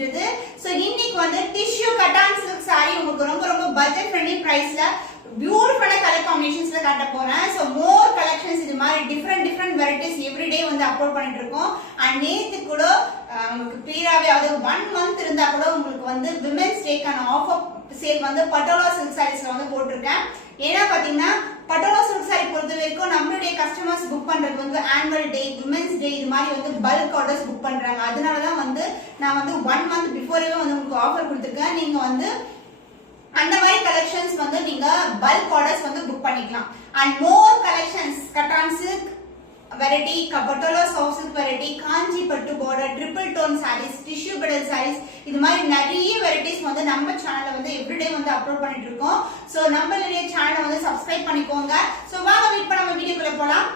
அப்படின்றது. சோ இன்னைக்கு வந்து டிஷ்யூ கட்டான் சில்க் saree உங்களுக்கு ரொம்ப ரொம்ப பட்ஜெட் ஃப்ரெண்ட்லி பிரைஸ்ல பியூட்டிஃபுல்லான கலர் காம்பினேஷன்ஸ்ல காட்ட போறேன். சோ மோர் கலெக்ஷன்ஸ் இது மாதிரி டிஃபரெண்ட் வெரைட்டிஸ் எவ்ரிடே வந்து அப்லோட் பண்ணிட்டு இருக்கோம். அண்ட் நேத்து கூட உங்களுக்கு கிளியராவே அது 1 மந்த் இருந்தா கூட உங்களுக்கு வந்து விமென்ஸ் டேக்கான ஆஃபர் சேல் வந்து பட்டோலா சில்க் சாரீஸ்ல வந்து போட்டிருக்கேன். ஏன்னா பாத்தீங்கன்னா பட்டோலா சில்க் சாரி பொறுத்த வரைக்கும் நம்மளுடைய கஸ்டமர்ஸ் புக் பண்றது வந்து ஆனுவல் டே, விமென்ஸ் டே இது மாதிரி வந்து பல்க் ஆர்டர்ஸ் புக் பண்றாங்க. அதனாலதான் வந்து நான் வந்து 1 மந்த் பிஃபோரே வந்து உங்களுக்கு ஆஃபர் கொடுத்துருக்கேன். நீங்க வந்து அந்த மாதிரி கலெக்ஷன்ஸ் வந்து நீங்க பல்க் ஆர்டர்ஸ் வந்து புக் பண்ணிக்கலாம். And more collections cotton silk variety, patola soft silk variety, Kanchi பட்டு border, triple tone saris, tissue petal saris இது மாதிரி நிறைய வெரைட்டிஸ் வந்து நம்ம சேனல்ல வந்து எவ்ரிடே வந்து அப்லோட் பண்ணிட்டு இருக்கோம். சோ நம்மளுடைய சேனலை வந்து சப்ஸ்கிரைப் பண்ணிக்கோங்க. சோ வாங்க வெயிட் பண்ணாம வீடியோக்குள்ள போலாம்.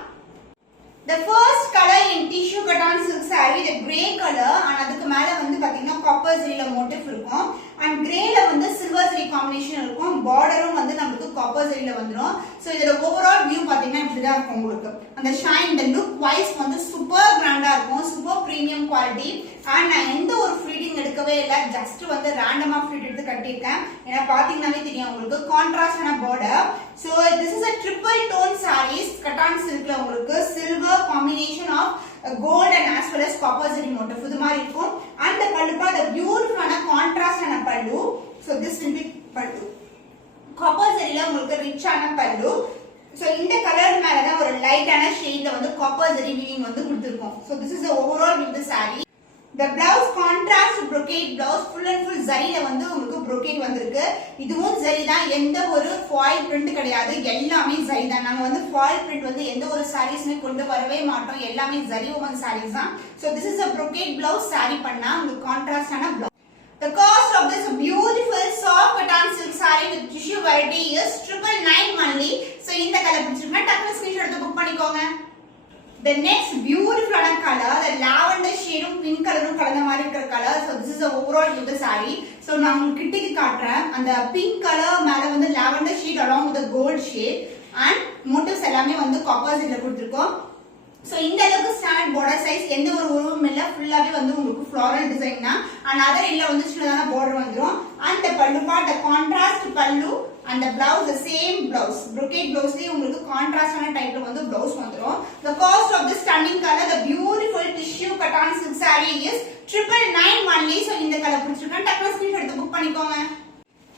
The first color in tissue cotton silk saree, the grey color, and அதுக்கு மேல வந்து பாத்தீங்கன்னா copper zari motif இருக்கும். And grey ல வந்து silver zari combination இருக்கும். பார்டரும் வந்து நமக்கு copper zari ல வந்துரும். சோ இதோட overall view பாத்தீங்கன்னா இப்படி தான் இருக்கும் உங்களுக்கு. அந்த shine, the look wise வந்து super grand இருக்கும். super premium quality. And நான் எந்த ஒரு ஃப்ளீட்டிங் எடுக்கவே இல்ல. ஜஸ்ட் வந்து ரேண்டமா ஃப்ளீட் எடுத்து கட்டிருக்கேன். ஏன்னா பாத்தீங்கன்னாவே தெரியும் உங்களுக்கு கான்ட்ராஸ்டான border. So this is a triple tone sarees cotton silk ல உங்களுக்கு silver combination of gold and as well as copper zari motif இது மாதிரி இருக்கும். and the pallu pa the beautiful ஆன contrast ஆன pallu. so this will be pallu. copper zari ல உங்களுக்கு rich ஆன pallu. so இந்த கலர் மேல தான் ஒரு லைட்டான ஷேட்ல வந்து copper zari weaving வந்து கொடுத்திருக்கோம். so this is the overall with the saree. The blouse contrast brocade blouse full and full zari ல வந்து உங்களுக்கு brocade வந்திருக்கு. இதுவும் zari தான், எந்த ஒரு foil print கிடையாது, எல்லாமே zari தான். நாங்க வந்து foil print வந்து எந்த ஒரு sareesமே கொண்டு வரவே மாட்டோம், எல்லாமே zari woven sarees தான். So this is a brocade blouse saree பண்ணா உங்களுக்கு contrast ஆன blouse. The cost of this beautiful soft cotton silk saree with tissue variety is 999 only. So இந்த கலர் பிடிச்சிருந்தா டக்குனு ஸ்கிரீன்ஷாட் எடுத்து புக் பண்ணிக்கோங்க. The next beautiful color, the lavender shade and pink color கலந்த மாதிரி இருக்கிற color. So this is the overall with the saree. So நான் உங்களுக்கு கிட்டிக்கு காட்றேன். அந்த pink color மேல வந்து lavender shade along with the gold shade and motifs எல்லாமே வந்து copper zari ல கொடுத்திருக்கோம். So இந்த அளவுக்கு ஸ்டாண்டர்ட் border size, எந்த ஒரு உருவமும் இல்ல, ஃபுல்லாவே வந்து உங்களுக்கு floral design தான். and other இல்ல வந்து சின்னதான border வந்துரும். and the pallu part, the contrast pallu and the blouse the same blouse, brocade blouse ல உங்களுக்கு contrast ஆன டைப்ல வந்து blouse வந்துரும். the cost of this stunning color, the beautiful tissue cotton silk saree is 999 only. so இந்த colour பிடிச்சிருக்கா டக்குனு screenshot எடுத்து புக் பண்ணிக்கோங்க.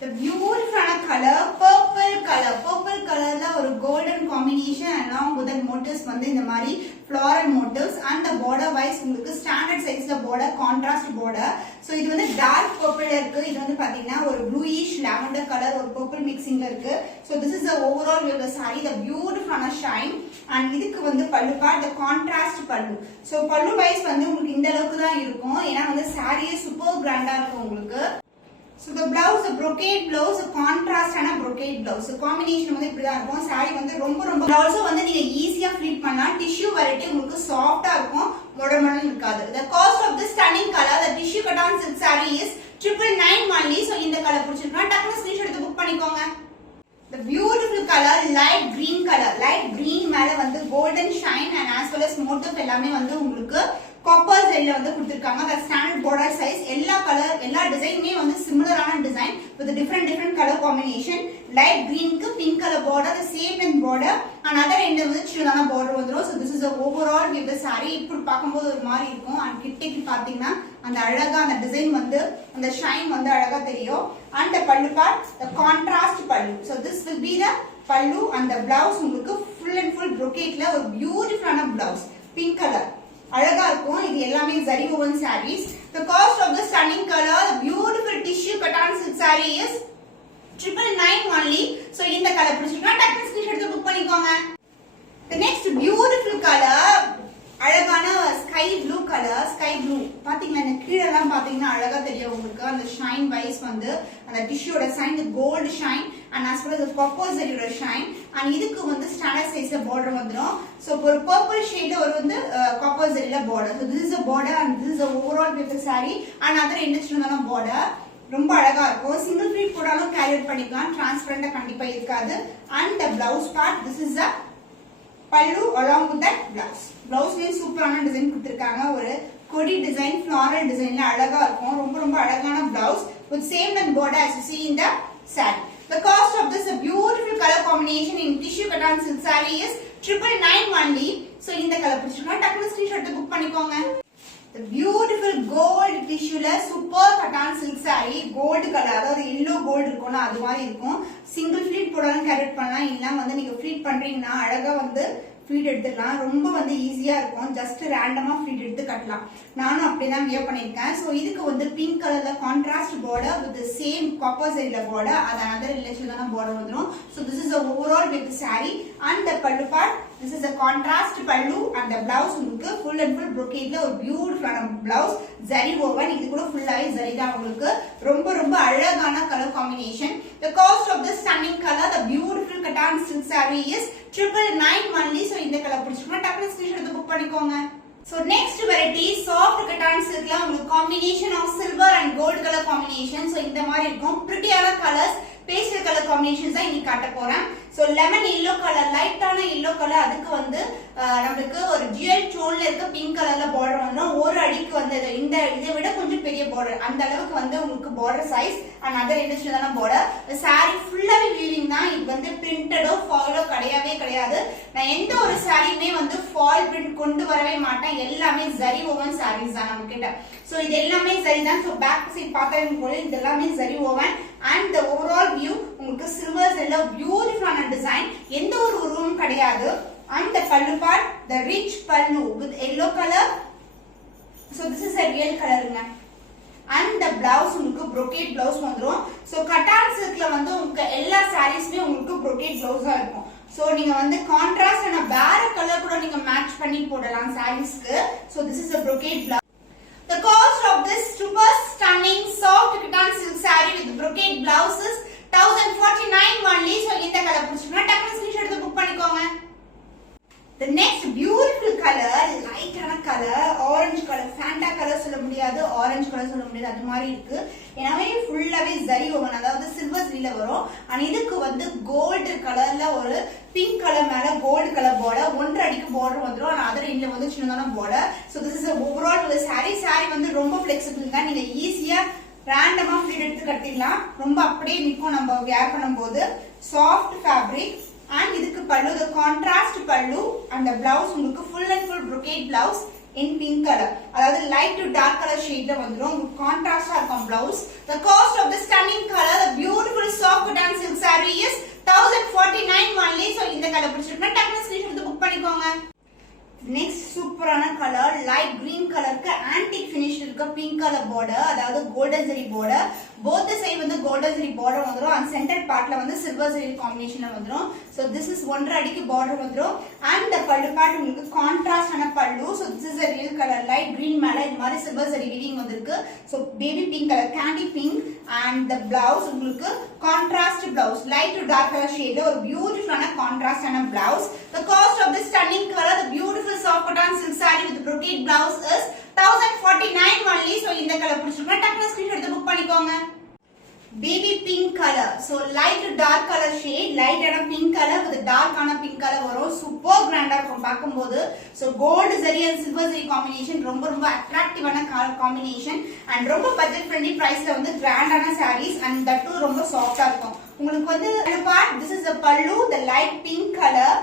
The beautiful color, purple colorல ஒரு golden combination along with the motifs வந்து இந்த மாதிரி floral motifs and the border wise உங்களுக்கு standard sizeல border, contrast border. so இது வந்து dark purple இருக்கு, இது வந்து பாத்தீங்கன்னா ஒரு bluish lavender color, ஒரு purple mixingல இருக்கு. so this is the overall view of the saree, the beautiful shine. and இதுக்கு வந்து pallu part, the contrast pallu. so pallu wise வந்து உங்களுக்கு இந்த அளவுக்கு தான் இருக்கும், ஏன்னா வந்து saree super grand இருக்கும் உங்களுக்கு. So the blouse, the brocade blouse, contrast ஆன brocade blouse combination வந்து இப்படி தான் இருக்கும். saree வந்து ரொம்ப also வந்து நீங்க ஈஸியா ஃப்ளீட் பண்ணா tissue variety உங்களுக்கு சாஃப்ட்டா இருக்கும், மொடமொடன்னு இருக்காது. The cost of this stunning color, the tissue cotton silk saree is 999 only. so இந்த கலர் பிடிச்சிருக்கா டக்குனு ஸ்கிரீன்ஷாட் எடுத்து புக் பண்ணிக்கோங்க. The beautiful color, light green color, light green மேல வந்து golden shine and as well as motif எல்லாமே வந்து உங்களுக்கு copper zari ல வந்து கொடுத்திருக்காங்க. the standard border size, எல்லா கலர் எல்லா டிசைனுமே வந்து சிமிலரான design with different color combination. light green க்கு pink color border, the same in border and other end வந்து சின்னதான border வந்துரும். so this is the overall view of the saree. இப்படி பாக்கும்போது ஒரு மாதிரி இருக்கும், and கிட்டக்கு பாத்தீங்கன்னா அந்த அழகா அந்த டிசைன் வந்து அந்த ஷைன் வந்து அழகா தெரியும். and the pallu part, the contrast pallu. so this will be the pallu and the blouse உங்களுக்கு full and full brocade ல ஒரு beautiful ஆன blouse, pink color அழகா இருக்கும். இது எல்லாமே zari woven sarees. the cost of the stunning color, the beautiful tissue cotton silk saree is 999 only. so இந்த colour பிடிச்சிருக்கா டக்குனு ஸ்கிரீன்ஷாட் எடுத்து புக் பண்ணிக்கோங்க. the next beautiful color, அழகான sky blue colour. Sky blue பாத்தீங்களா, இந்த கீழெல்லாம் பாத்தீங்கன்னா அழகா தெரியும் உங்களுக்கு. அந்த ஷைன் வைஸ் வந்து அந்த டிஷ்யூட shine gold shine and as well as copper zari shine. And இதுக்கு வந்து ஸ்டாண்டர்ட் சைஸ்ல பார்டர் வந்துரும். சோ ஒரு பர்பிள் ஷேட் ஒரு வந்து copper zari ல border. so this is a border and this is the overall with the saree and other industry border. ரொம்ப அழகா இருக்கும், சிங்கிள் ஃப்ளீட் போடாலும் கேரி அவுட் பண்ணிக்கலாம், டிரான்ஸ்பரண்டா கண்டிப்பா இருக்காது. and the blouse part, this is a pallu along with that blouse. blouse ல சூப்பரான design கொடுத்திருக்காங்க, ஒரு கொடி டிசைன் ஃப்ளாரல் டிசைன்ல அழகா இருக்கும். ரொம்ப ரொம்ப அழகான blouse with same length border as you see in the saree. The cost of this a beautiful color combination in tissue cotton silk saree is 999 only. So இந்த கலர் பிடிச்சிருக்கா டக்குனு ஸ்கிரீன்ஷாட் எடுத்து புக் பண்ணிக்கோங்க. The beautiful gold tissue la super cotton silk saree gold color அதாவது yellow gold இருக்கும்ல அது மாதிரி இருக்கும். single fleet போடாலும் கேரட் பண்ணலாம். இல்ல வந்து நீங்க ஃப்ளீட் பண்றீங்கன்னா அழகா வந்து ஃபீட் எடுத்துக்கலாம். ரொம்ப வந்து ஈஸியா இருக்கும். ஜஸ்ட் ரேண்டமா ஃபீட் எடுத்து கட்டலாம். நானும் அப்படிதான் வியர் பண்ணிருக்கேன். சோ இதுக்கு வந்து பிங்க் கலர்ல contrast border with the same copper zari border அது another relation தான border வந்துரும். So this is the overall with the saree and the pallu part. This is a contrast pallu and the blouse உங்களுக்கு full and full brocade ல ஒரு பியூட்டிஃபுல்லான blouse zari woven இது கூட ஃபுல்லாவே zari தான் உங்களுக்கு. ரொம்ப ரொம்ப அழகான color combination. The cost of this stunning color the beautiful cotton silk saree is 999 only. So இந்த கலர் பிடிச்சிருக்கா டக்குனு ஸ்கிரீன்ஷாட் எடுத்து புக் பண்ணிக்கோங்க. So next variety soft cotton silk la உங்களுக்கு combination of silver and gold color combination. So இந்த மாதிரி இருக்கும். prettyயான colors pastel color combinations தான் இன்னைக்கு காட்ட போறேன். So lemon yellow color லைட்டான yellow color அதுக்கு வந்து நமக்கு ஒரு dual tone ல இருக்க pink colorல border வந்துரும். ஒரு அடிக்கு வந்து இந்த இதை விட கொஞ்சம் பெரிய border அந்த அளவுக்கு வந்து உங்களுக்கு border size and other industrial border. saree ஃபுல்லாவே weaving தான். இது வந்து printed foil கிடையவே கிடையாது. நான் எந்த ஒரு சாரியுமே வந்து foil print கொண்டு வரவே மாட்டேன். எல்லாமே zari woven sarees தான் நம்மகிட்ட. So இது எல்லாமே zari தான். So back side பார்த்தாலும் போல இது எல்லாமே zari woven and the overall view உங்களுக்கு silver zella beautiful ஆன டிசைன் எந்த ஒரு உருவமும் கிடையாது. and the pallu part the rich pallu with yellow color. So this is a real color ங்க. and the blouse உங்களுக்கு brocade blouse வந்துரும். so cotton silkல வந்து உங்களுக்கு எல்லா sareesமே உங்களுக்கு brocade blouse ஆ இருக்கும். so நீங்க வந்து contrast ஆன வேற கலர் கூட நீங்க மேட்ச் பண்ணி போடலாம் sareesக்கு. so this is a brocade blouse. The cost of this super stunning soft cotton silk saree with brocade blouse is 1049 only. So இந்த கலர் பிடிச்சிருக்கா டக்குனு ஸ்கிரீன்ஷாட் எடுத்து புக் பண்ணிக்கோங்க. The next beautiful color light ஆன color orange color fanta color சொல்ல முடியாது orange color சொல்ல முடியாது அது மாதிரி இருக்கு. எனவே ஃபுல்லாவே zari woven அதாவது silver zariல வரும். and இதுக்கு வந்து gold கலர்ல ஒரு pink color மேல gold color border ஒன்றரை அடிக்கு border வந்துரும். and other endல வந்து சின்னதான border. so this is a overall with the saree வந்து ரொம்ப flexible தான். நீங்க ஈஸியா ரேண்டமா ஃப்ளீட் எடுத்து கட்டிடலாம். ரொம்ப அப்படியே நிக்கும் நம்ம wear பண்ணும்போது. soft fabric and இதுக்கு பல்லு the contrast pallu and the blouse உங்களுக்கு full and full brocade blouse in pink color அதாவது light to dark color shade ல வந்துரும். உங்களுக்கு contrast ஆ இருக்கும் blouse. the cost of the stunning color the beautiful soft cotton silk saree is 1049 only. so இந்த colour பிடிச்சிருக்கா டக்குனு screenshot எடுத்து book பண்ணிக்கோங்க. next சூப்பரான கலர் light green கலருக்கு antique finish இருக்க pink color border அதாவது golden zari border both side வந்து golden zari border வந்துரும். and center partல வந்து silver zari combinationல வந்துரும். so this is ஒன்றரை அடிக்கு border வந்துரும். and the pallu part உங்களுக்கு contrast ஆன pallu. so this is a real color light green மேல இந்த மாதிரி silver zari weaving வந்திருக்கு. so baby pink color candy pink and the blouse உங்களுக்கு contrast blouse light to dark color shade ஒரு beautiful ஆன contrast ஆன blouse. the cost of this stunning color the beautiful soft cotton silk saree with brocade blouse is 1049 only. so இந்த colour பிடிச்சிருக்கா டக்குனு screenshot எடுத்து book பண்ணிக்கோங்க. baby pink color so light to dark color shade light ஆன pink color with dark ஆன pink color வரும். Super கிராண்டா இருக்கும் பாக்கும்போது. so gold zari and silver zari combination ரொம்ப ரொம்ப அட்ராக்டிவ் ஆன கலர் காம்பினேஷன் and ரொம்ப பட்ஜெட் ஃப்ரெண்ட்லி பிரைஸ்ல வந்து கிராண்டான sarees and that too ரொம்ப சாஃப்ட்டா இருக்கும். உங்களுக்கு வந்து part this is the pallu the light pink color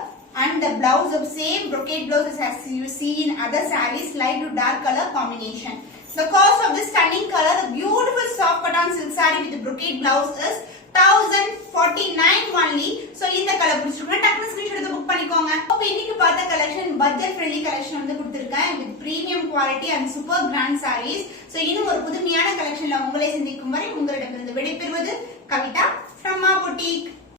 and the blouse of same brocade blouse as you see in other sarees light to dark color combination. the cost of this stunning color the beautiful soft cotton silk saree with the brocade blouse is 1049 only. so இந்த colour பிடிச்சிருக்கா டக்குனு screenshot எடுத்து book பண்ணிக்கோங்க. இப்போ இன்னைக்கு பார்த்த collection budget friendly collection வந்து கொடுத்திருக்கேன் with premium quality and super grand sarees. so இன்னும் ஒரு புதுமையான கலெக்ஷன்ல உங்களை சந்திக்கும் வரை உங்களிடமிருந்து விடைபெறுவது கவிதா.